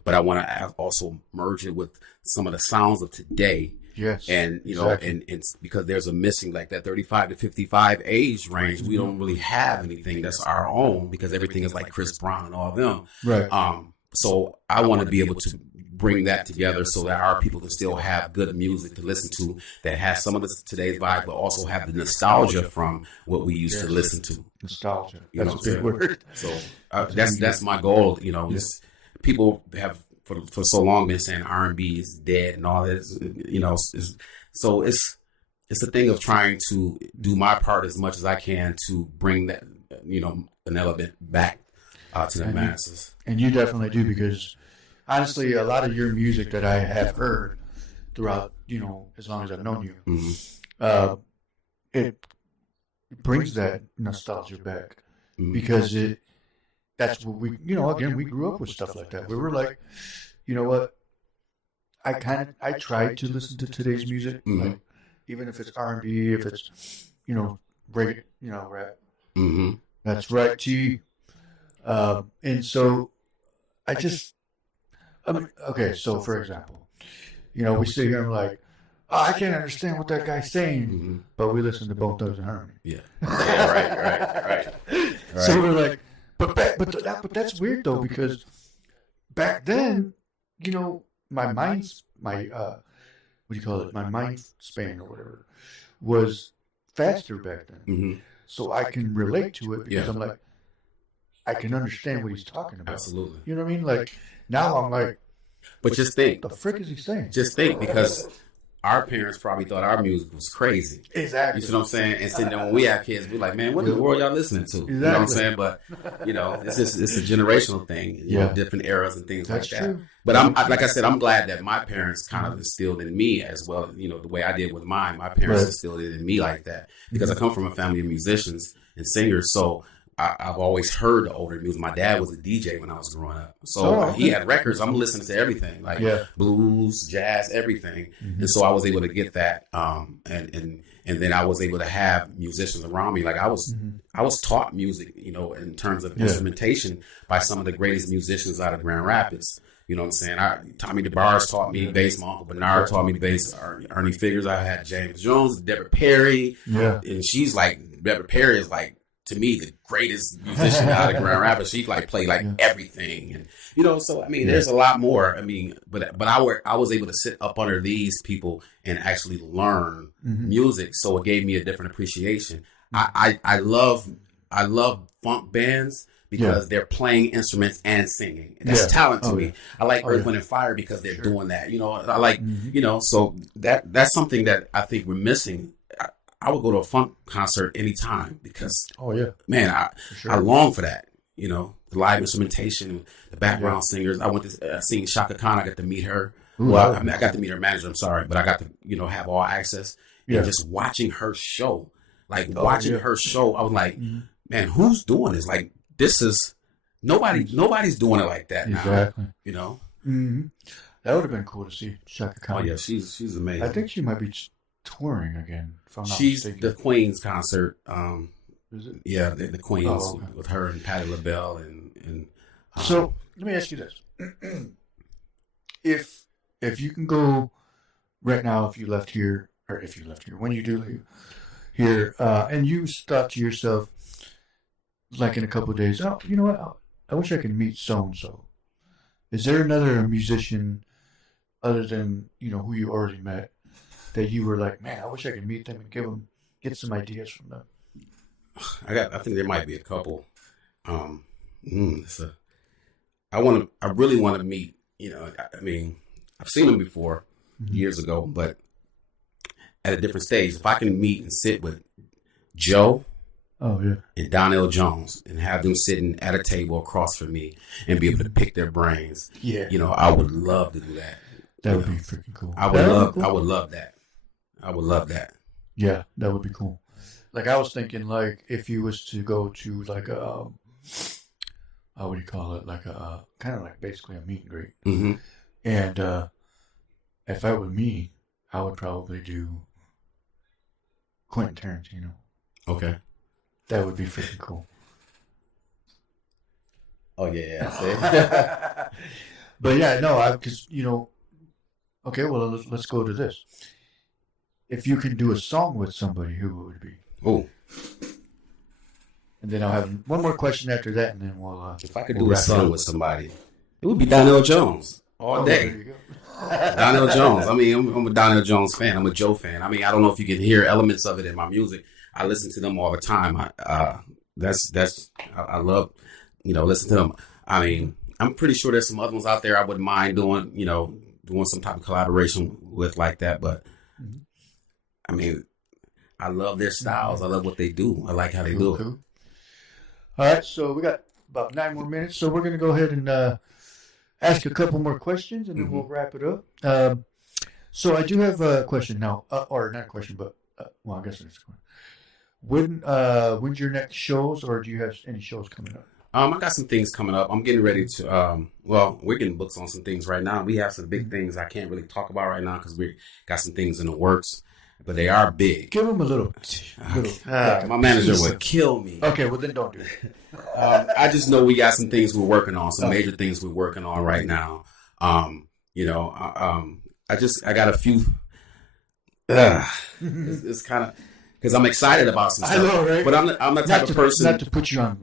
but I want to also merge it with some of the sounds of today. Yes. And, and because there's a missing, like that 35 to 55 age range, we don't really have anything that's our own because everything is like Chris Brown and all of them. Right. So I want to be able to bring that together so that our people can still have good music to listen to that has some of today's vibe, but also have the nostalgia from what we used to listen to. Nostalgia. That's a big word. So that's my goal. People have for so long been saying R&B is dead and all this, so it's a thing of trying to do my part as much as I can to bring that, an element back to the masses. And you definitely do because honestly, a lot of your music that I have heard throughout, as long as I've known you, it brings that nostalgia back because that's what we, again, we grew up with stuff like that. We were like, you know what? I tried to listen to today's music, like even if it's R&B, if it's, reggae, rap. Mm-hmm. That's right, T. And so okay, so for example, we sit here and we're like, I can't understand what that guy's saying, but we listen to Bone Thugs and Harmony. Yeah, right. So we're like, but that's weird though, because back then, my mind's my my mind span or whatever was faster back then. Mm-hmm. So I can relate to it because I'm like, I can understand what he's talking about. Absolutely. You know what I mean? Like now I'm like, but just think, what the frick is he saying? Just think, because our parents probably thought our music was crazy. Exactly. You see what I'm saying? And so then when we have kids, we're like, man, what in the world y'all listening to? Exactly. You know what I'm saying? But it's a generational thing. Different eras and things like that. True. But like I said, I'm glad that my parents kind of instilled in me as well. The way I did with mine, my parents instilled it in me like that, because I come from a family of musicians and singers. So I've always heard the older music. My dad was a DJ when I was growing up. So he had records. I'm listening to everything, like blues, jazz, everything. And so I was able to get that. And then I was able to have musicians around me. Like I was taught music, in terms of instrumentation by some of the greatest musicians out of Grand Rapids. You know what I'm saying? Tommy DeBarge taught me bass. My Uncle Bernard taught me bass. Ernie Figures. I had James Jones, Deborah Perry. Yeah. And she's like, Deborah Perry is like, to me, the greatest musician out of Grand Rapids. She played everything, and so there's a lot more. But I was able to sit up under these people and actually learn music, so it gave me a different appreciation. I love funk bands because they're playing instruments and singing. That's talent to me. I like Earth, Wind and Fire because they're doing that. I like so that's something that I think we're missing. I would go to a funk concert anytime because, man, I long for that. The live instrumentation, the background singers. I went to sing Shaka Khan. I got to meet her. Well, I got to meet her manager. I'm sorry, but I got to have all access. And just watching her show, her show, I was like, man, who's doing this? Like, this is nobody's doing it like that now. Exactly. Mm-hmm. That would have been cool to see Shaka Khan. Oh yeah, she's amazing. I think she might be touring again. If I'm not She's mistaken. the Queen's concert. Is it? Yeah, the Queens with her and Patti LaBelle and. So let me ask you this: if you can go right now, if you left here, when you do leave here, and you thought to yourself, like in a couple of days, oh, you know what? I wish I could meet so and so. Is there another musician other than who you already met that you were like, man, I wish I could meet them and get some ideas from them? I think there might be a couple. I really want to meet. I've seen them before years ago, but at a different stage. If I can meet and sit with Joe, and Donnell Jones, and have them sitting at a table across from me and be able to pick their brains, I would love to do that. That would be freaking cool. I would love that. I would love that. Yeah, that would be cool. Like I was thinking, like if you was to go to like a, what do you call it? Like a kind of like basically a meet and greet. Mm-hmm. And if I were me, I would probably do Quentin Tarantino. Okay, that would be freaking cool. Oh yeah. But yeah, no, because okay, well let's go to this. If you can do a song with somebody, who would it be? Oh. And then I'll have one more question after that, and then we'll. If I could do a song with somebody, it would be Donnell Jones all day. There you go. Donnell Jones. I'm a Donnell Jones fan. I'm a Joe fan. I don't know if you can hear elements of it in my music. I listen to them all the time. I love, listen to them. I'm pretty sure there's some other ones out there I wouldn't mind doing some type of collaboration with like that. But I love their styles. I love what they do. I like how they do it. Cool. All right, so we got about 9 more minutes. So we're going to go ahead and ask a couple more questions, and then we'll wrap it up. So I do have a question now, or not a question, but well, I guess it's going. When's your next shows, or do you have any shows coming up? I got some things coming up. I'm getting ready to. Well, we're getting books on some things right now. We have some big things I can't really talk about right now because we got some things in the works, but they are big. Give them a little. My manager would kill me. Okay, well then don't do it. I just know we got some things we're working on, some major things we're working on right now. You know, I got a few. It's kind of. Because I'm excited about some stuff. I know, right? But I'm the type of person. Not to put you on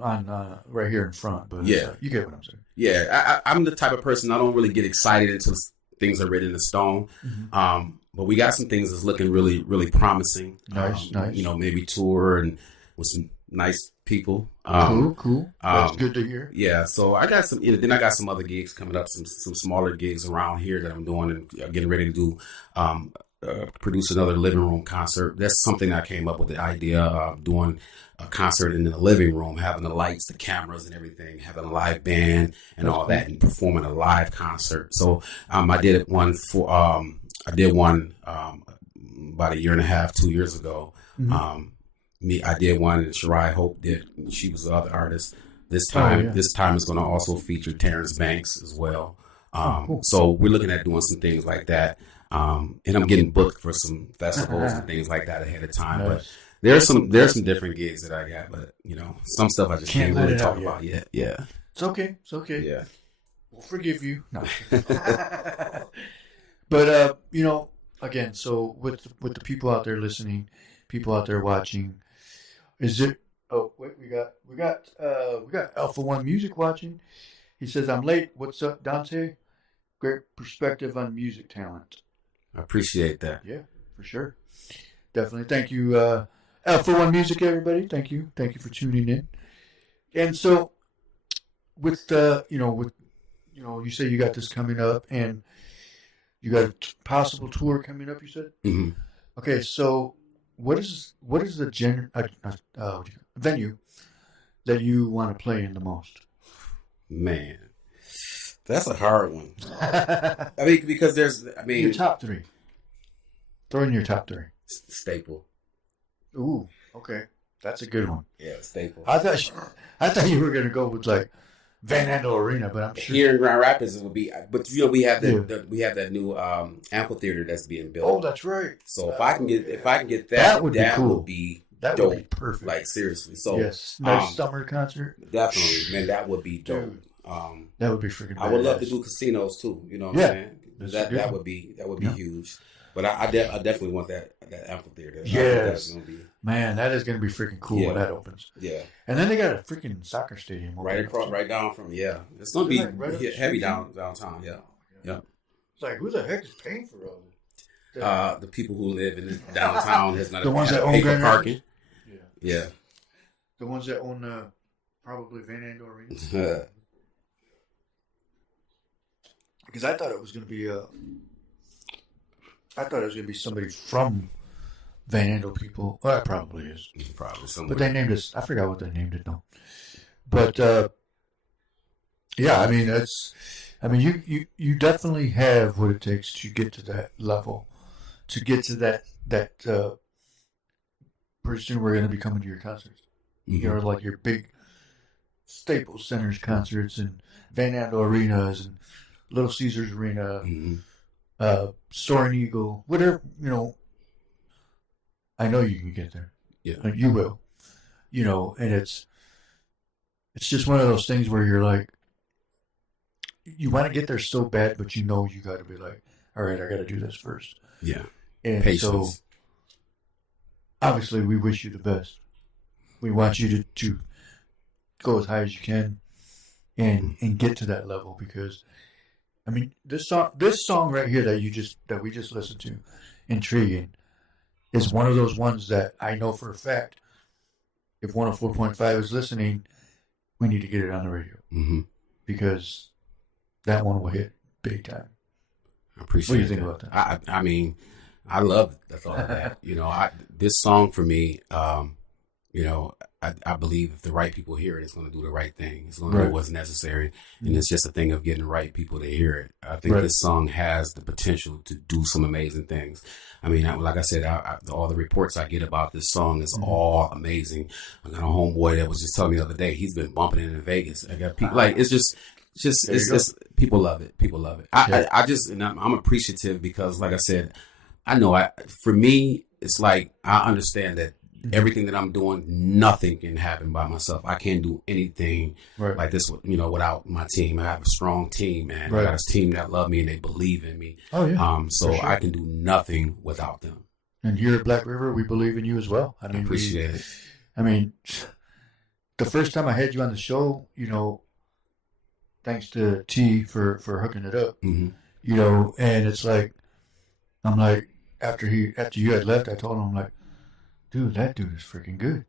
right here in front, but yeah, you get what I'm saying. Yeah, I'm the type of person, I don't really get excited until things are written in stone. Mm-hmm. But we got some things that's looking really, really promising. Nice. You know, maybe tour and with some nice people. Cool. That's good to hear. Yeah, so I got some. Then I got some other gigs coming up, some smaller gigs around here that I'm doing and getting ready to do. Produce another living room concert. That's something I came up with the idea of doing a concert in the living room, having the lights, the cameras and everything, having a live band and all that, and performing a live concert. So I did one about a year and a half, 2 years ago. Mm-hmm. I did one, and Shirai Hope did. She was the other artist. This time is going to also feature Terrence Banks as well. Cool. So we're looking at doing some things like that. And I'm getting booked for some festivals and things like that ahead of time. Nice. But there's some different gigs that I got, but you know, some stuff I just can't really talk about yet. Yeah. It's okay. Yeah. We'll forgive you. No. But you know, again, so with the people out there listening, people out there watching, is it we got Alpha One Music watching. He says, I'm late. What's up, Dante? Great perspective on music talent. I appreciate that. Yeah, for sure. Definitely. Thank you, Alpha One Music, everybody. Thank you for tuning in. And so, you say you got this coming up, and you got a possible tour coming up. You said. Mm-hmm. Okay, so what is the venue that you want to play in the most? Man. That's a hard one. I mean, because your top three. Throw in your top three. Staple. Ooh, okay, that's a good one. Yeah, Staple. I thought you were gonna go with like Van Andel Arena, but I'm sure here in Grand Rapids it would be. But you know, we have that new amphitheater that's being built. Oh, that's right. So if I can get that would be cool. Would be that dope. Would be perfect. Like seriously. So yes, nice summer concert. Definitely, man. That would be dope. Dude. That would be freaking. I would love to do casinos too. You know what I'm saying? That would be huge. But I definitely want that amphitheater. Yes, man, that is going to be freaking cool when that opens. Yeah, and then they got a freaking soccer stadium right down from It's going to be heavy downtown. Yeah. It's like, who the heck is paying for all this? The people who live in downtown has not the ones that own for parking. Yeah. The ones that own probably Van Andel Arena. Because I thought it was going to be somebody from Van Andel people. Well, it probably is. Probably somewhere. But they named it. I forgot what they named it though. But yeah, I mean, you definitely have what it takes to get to that level, to get to that. Pretty soon we're going to be coming to your concerts. Mm-hmm. You know, like your big Staples Centers concerts and Van Andel Arenas and Little Caesars Arena, Soaring Eagle, whatever, you know. I know you can get there. Yeah. You will. You know, and it's just one of those things where you're like, you want to get there so bad, but you know you got to be like, all right, I got to do this first. Yeah. And patience. So, obviously, we wish you the best. We want you to go as high as you can and get to that level, because I mean, this song right here that we just listened to, Intriguing, is one of those ones that I know for a fact, if 104.5 is listening, we need to get it on the radio. Mm-hmm. Because that one will hit big time. I appreciate What do you think about that? I mean, I love the thought of that. You know, this song for me, you know, I believe if the right people hear it, it's going to do the right thing. It's going to Right. do what's necessary. And it's just a thing of getting the right people to hear it. I think this song has the potential to do some amazing things. I mean, like I said, all the reports I get about this song is all amazing. I got a homeboy that was just telling me the other day, he's been bumping it in Vegas. I got people like, it's just people love it. People love it. I'm appreciative because, like I said, I know for me, it's like, I understand that everything that I'm doing, nothing can happen by myself. I can't do anything like this, without my team. I have a strong team, man. I got a team that love me and they believe in me. Oh yeah. So sure. I can do nothing without them. And here at Black River, we believe in you as well. I mean, appreciate it. I mean, the first time I had you on the show, thanks to T for hooking it up, and it's like, I'm like, after you had left, I told him, I'm like, dude, that dude is freaking good.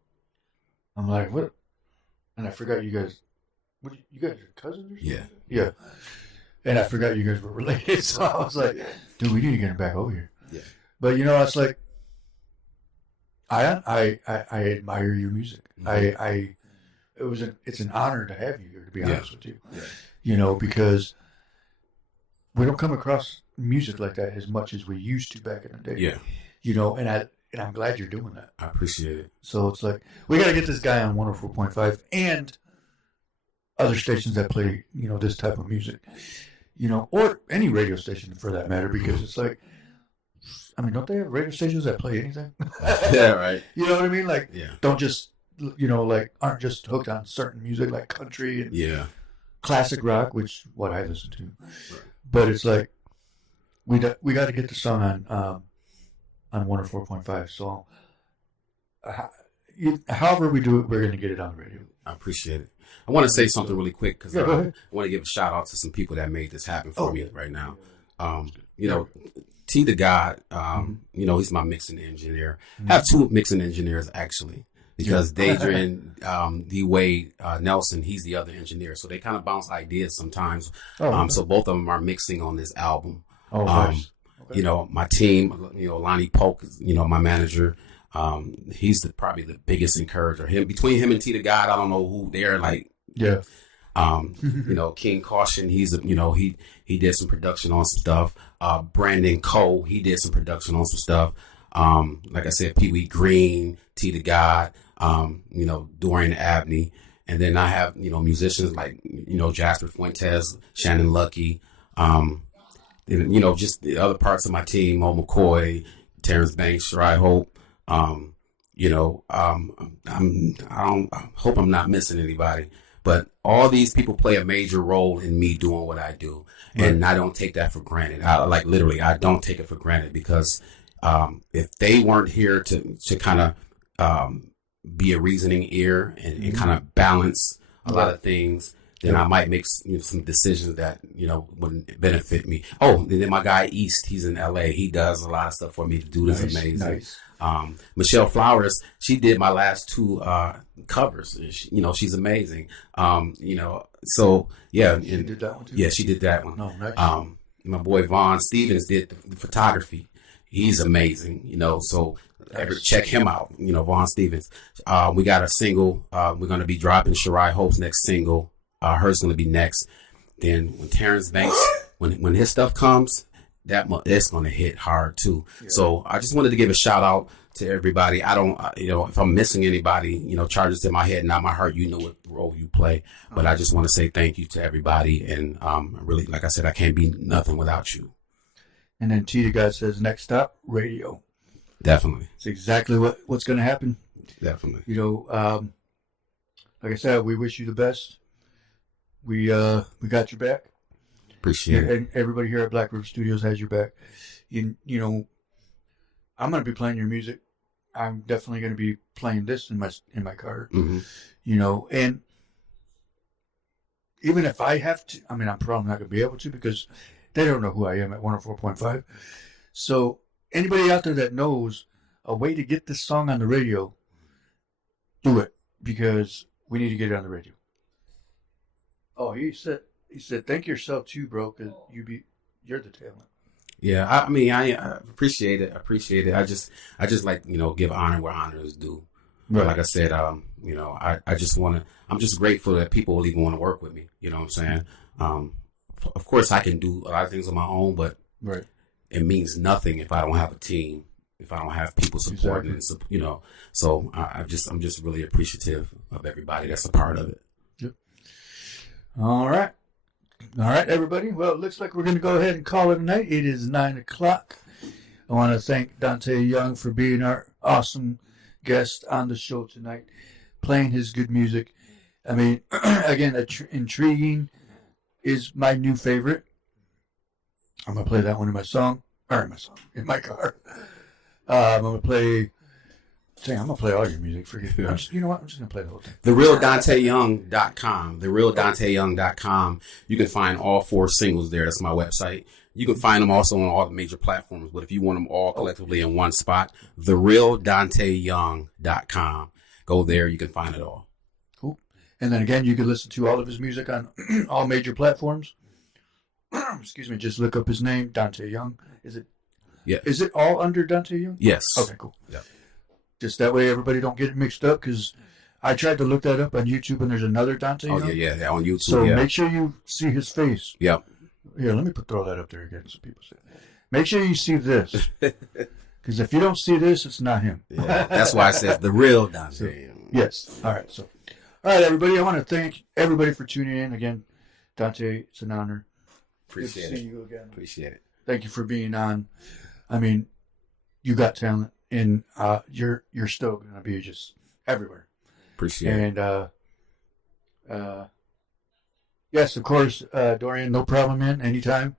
I'm like, what? And I forgot you guys. You guys are cousins or something? Yeah. Yeah. And I forgot you guys were related, so I was like, dude, we need to get him back over here. Yeah. But it's like, I admire your music. Mm-hmm. It's an honor to have you here, to be honest with you. Yeah. Because we don't come across music like that as much as we used to back in the day. Yeah. And I'm glad you're doing that. I appreciate it. So it's like, we got to get this guy on 104.5 and other stations that play, this type of music, or any radio station for that matter, because it's like, I mean, don't they have radio stations that play anything? Yeah, right. You know what I mean? Like, yeah. Don't just, aren't just hooked on certain music like country and classic rock, which what I listen to. Right. But it's like, we got to get the song on 104.5. So, however we do it, we're going to get it on the radio. I appreciate it. I want to say something really quick because go I ahead. want to give a shout out to some people that made this happen for me right now. T the God, he's my mixing engineer. I have two mixing engineers actually, because Dadrian, D-Wade, Nelson, he's the other engineer. So they kind of bounce ideas sometimes. So both of them are mixing on this album. Nice. Okay. My team, Lonnie Polk, my manager, he's probably the biggest encourager. Between him and T the God, I don't know who they're like. Yeah. King Caution, he's he did some production on some stuff. Brandon Cole, he did some production on some stuff. Like I said, Pee Wee Green, T the God, Dorian Abney. And then I have, musicians like, Jasper Fuentes, Shannon Lucky, just the other parts of my team, Mo McCoy, Terrence Banks, Shirai Hope. I hope I'm not missing anybody, but all these people play a major role in me doing what I do. Right. And I don't take that for granted. I don't take it for granted because, if they weren't here to kind of, be a reasoning ear and kind of balance a lot of things, then I might make some decisions that, wouldn't benefit me. Oh, and then my guy East, he's in LA. He does a lot of stuff for me to do this amazing. Nice. Michelle Flowers, she did my last two covers. She's amazing. So yeah. She did that one too? Yeah, she did that one. Oh, nice. My boy Vaughn Stevens did the photography. He's amazing, so check him out, Vaughn Stevens. We got a single. We're going to be dropping Shirai Hope's next single. Hers going to be next. Then when Terrence Banks, when his stuff comes, it's going to hit hard too. Yeah. So I just wanted to give a shout out to everybody. I don't, if I'm missing anybody, charges in my head, not my heart, what role you play. But I just want to say thank you to everybody. And really, like I said, I can't be nothing without you. And then T the God says, next stop, radio. Definitely. It's exactly what's going to happen. Definitely. Like I said, we wish you the best. We got your back. Appreciate it. And everybody here at Black River Studios has your back. I'm going to be playing your music. I'm definitely going to be playing this in my car. Mm-hmm. And even if I have to, I'm probably not going to be able to because they don't know who I am at 104.5. So anybody out there that knows a way to get this song on the radio, do it because we need to get it on the radio. Oh, he said, thank yourself too, bro, because you're the talent. Yeah, I appreciate it. I just like, give honor where honor is due. But like I said, you know, I just want to. I'm just grateful that people will even want to work with me. You know what I'm saying? Of course, I can do a lot of things on my own, but it means nothing if I don't have a team, if I don't have people supporting it. You know, so I'm just really appreciative of everybody that's a part of it. Yep. All right, everybody. Well, it looks like we're going to go ahead and call it a night. It is 9:00. I want to thank Dante Young for being our awesome guest on the show tonight, playing his good music. I mean, again, Intriguing is my new favorite. I'm going to play that one in my my car. I'm going to play all your music. Forget it. You know what? I'm just going to play the whole thing. TheRealDanteYoung.com. TheRealDanteYoung.com. You can find all 4 singles there. That's my website. You can find them also on all the major platforms. But if you want them all collectively in one spot, TheRealDanteYoung.com. Go there. You can find it all. Cool. And then again, you can listen to all of his music on all major platforms. Excuse me. Just look up his name, Dante Young. Is it? Yeah. Is it all under Dante Young? Yes. Okay, cool. Yeah. Just that way everybody don't get it mixed up, because I tried to look that up on YouTube and there's another Dante Young. Oh, yeah, on YouTube. So make sure you see his face. Yep. Here, let me throw that up there again so people see. Make sure you see this. Because if you don't see this, it's not him. Yeah, that's why I said the real Dante. Yes. All right, everybody. I want to thank everybody for tuning in. Again, Dante, it's an honor. Appreciate Good to it. see you again. Appreciate it. Thank you for being on. I mean, you got talent, and you're still going to be just everywhere. Appreciate it. And yes, of course, Dorian, no problem, man. Anytime.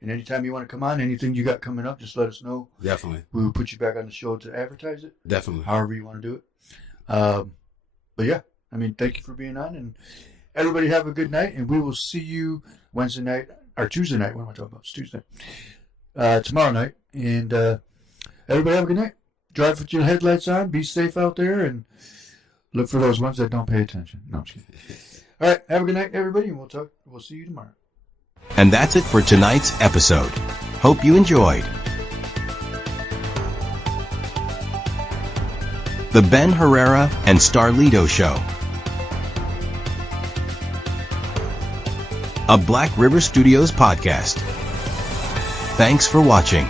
And anytime you want to come on, anything you got coming up, just let us know. Definitely. We will put you back on the show to advertise it. Definitely. However you want to do it. But yeah, I mean, thank you for being on. And everybody have a good night. And we will see you Wednesday night, or Tuesday night. What am I talking about? It's Tuesday. Tomorrow night. And everybody have a good night. Drive with your headlights on. Be safe out there. And look for those ones that don't pay attention. No, I'm just kidding. All right. Have a good night, everybody. And we'll see you tomorrow. And that's it for tonight's episode. Hope you enjoyed. The Ben Herrera and Starlito Show. A Black River Studios podcast. Thanks for watching.